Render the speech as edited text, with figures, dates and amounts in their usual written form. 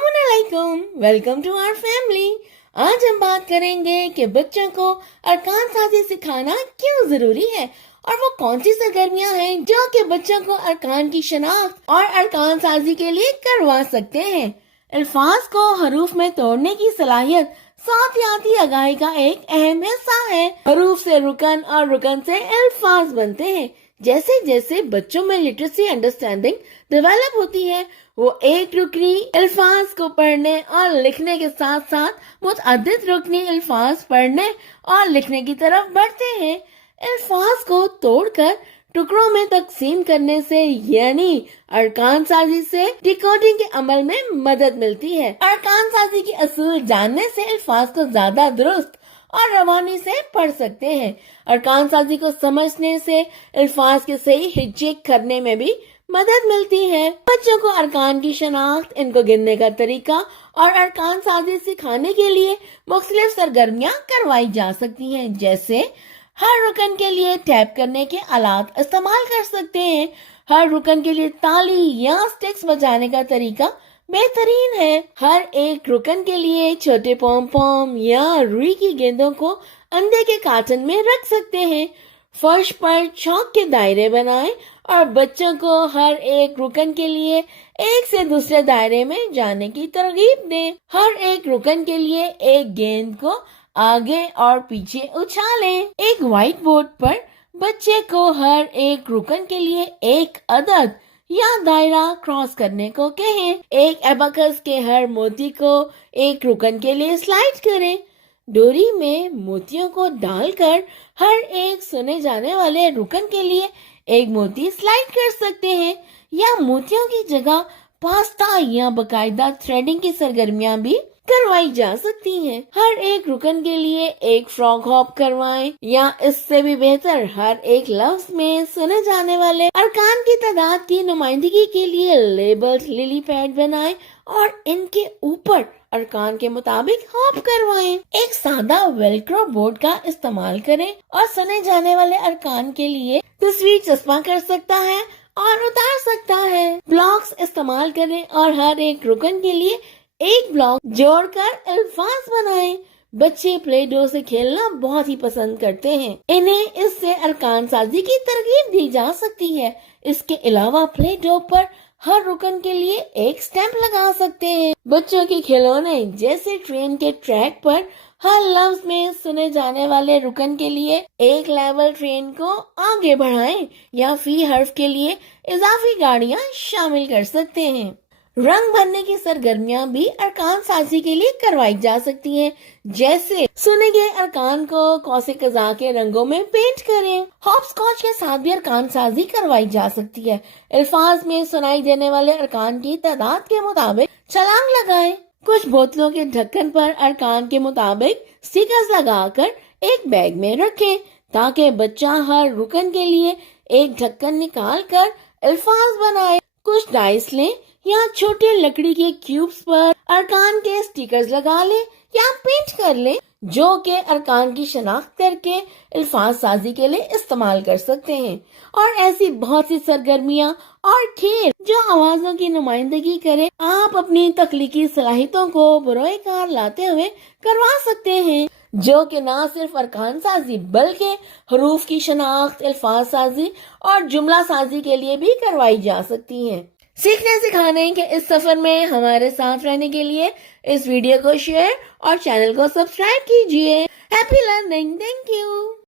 अस्सलामुअलैकुम, welcome to our family. आज हम बात करेंगे कि बच्चों को अरकान साजी सिखाना क्यों जरूरी है और वो कौन सी सरगर्मियां हैं जो कि बच्चों को अरकान की शनाख्त और अरकान साजी के लिए करवा सकते हैं। अल्फाज को हरूफ में तोड़ने की सलाहियत साथियाती आगाही का एक अहम हिस्सा है। हरूफ से रुकन और रुकन से अल्फाज बनते हैं। जैसे जैसे बच्चों में लिटरेसी अंडरस्टैंडिंग डेवलप होती है, वो एक रुकनी अल्फाज को पढ़ने और लिखने के साथ साथ मुतअद्दिद रुकनी अल्फाज पढ़ने और लिखने की तरफ बढ़ते हैं। अल्फाज को तोड़कर टुकड़ों में तकसीम करने से यानी अरकान साजी से डिकोडिंग के अमल में मदद मिलती है। अरकान साजी के असूल जानने से अल्फाज को ज्यादा दुरुस्त और रवानी से पढ़ सकते हैं। अरकान साजी को समझने से अल्फाज के सही हिज्जे करने में भी मदद मिलती है। बच्चों को अरकान की शनाख्त, इनको गिनने का तरीका और अरकान साजी सिखाने के लिए मुख्तलिफ सरगर्मियां करवाई जा सकती हैं। जैसे हर रुकन के लिए टैप करने के आलात इस्तेमाल कर सकते हैं। हर रुकन के लिए ताली या स्टिक्स बजाने का तरीका बेहतरीन है। हर एक रुकन के लिए छोटे पॉम पॉम या रुई की गेंदों को अंडे के कार्टन में रख सकते हैं। फर्श पर चौक के दायरे बनाएं और बच्चों को हर एक रुकन के लिए एक से दूसरे दायरे में जाने की तरगीब दें। हर एक रुकन के लिए एक गेंद को आगे और पीछे उछालें। एक व्हाइट बोर्ड पर बच्चे को हर एक रुकन के लिए एक अदद या दायरा क्रॉस करने को कहें। एक एबाकस के हर मोती को एक रुकन के लिए स्लाइड करें। डोरी में मोतियों को डालकर हर एक सुने जाने वाले रुकन के लिए एक मोती स्लाइड कर सकते हैं, या मोतियों की जगह पास्ता या बकायदा थ्रेडिंग की सरगर्मियां भी करवाई जा सकती हैं। हर एक रुकन के लिए एक फ्रॉग हॉप करवाएं, या इससे भी बेहतर हर एक लफ्ज में सुने जाने वाले अरकान की तादाद की नुमाइंदगी के लिए लेबल्ड लिली पैड बनाएं और इनके ऊपर अरकान के मुताबिक हॉप करवाएं। एक सादा वेलक्रो बोर्ड का इस्तेमाल करें और सुने जाने वाले अरकान के लिए तस्वीर चस्पा कर सकता है और उतार सकता है। ब्लॉक्स इस्तेमाल करें और हर एक रुकन के लिए एक ब्लॉक जोड़कर अल्फाज बनाएं। बच्चे प्ले डो से खेलना बहुत ही पसंद करते हैं। इन्हें इससे अरकान साजी की तरगीब दी जा सकती है। इसके अलावा प्ले डो पर हर रुकन के लिए एक स्टैंप लगा सकते हैं। बच्चों के खिलौने जैसे ट्रेन के ट्रैक पर हर लफ्ज में सुने जाने वाले रुकन के लिए एक लेवल ट्रेन को आगे बढ़ाएं, या फी हर्फ के लिए इजाफी गाड़ियां शामिल कर सकते हैं। रंग भरने की सरगर्मियां भी अरकान साजी के लिए करवाई जा सकती हैं। जैसे सुने गए अरकान को कौसे कज़ा के रंगों में पेंट करें। हॉप स्कॉच के साथ भी अरकान साजी करवाई जा सकती है। अल्फाज में सुनाई देने वाले अरकान की तादाद के मुताबिक छलांग लगाएं। कुछ बोतलों के ढक्कन पर अरकान के मुताबिक स्टिकर्स लगाकर एक बैग में रखें, ताकि बच्चा हर रुकन के लिए एक ढक्कन निकाल कर अल्फाज बनाए। कुछ डाइस लें या छोटे लकड़ी के क्यूब्स पर अरकान के स्टिकर्स लगा लें या पेंट कर लें, जो के अरकान की शनाख्त करके अल्फाज साजी के लिए इस्तेमाल कर सकते हैं। और ऐसी बहुत सी सरगर्मियां और खेल जो आवाजों की नुमाइंदगी करे, आप अपनी तख्लीकी सलाहियतों को बरोए कार लाते हुए करवा सकते हैं, जो कि न सिर्फ अरकान साजी बल्कि हरूफ की शनाख्त, अल्फाज साजी और जुमला साजी के लिए भी करवाई जा सकती है। सीखने सिखाने के इस सफर में हमारे साथ रहने के लिए इस वीडियो को शेयर और चैनल को सब्सक्राइब कीजिए। Happy learning, thank you.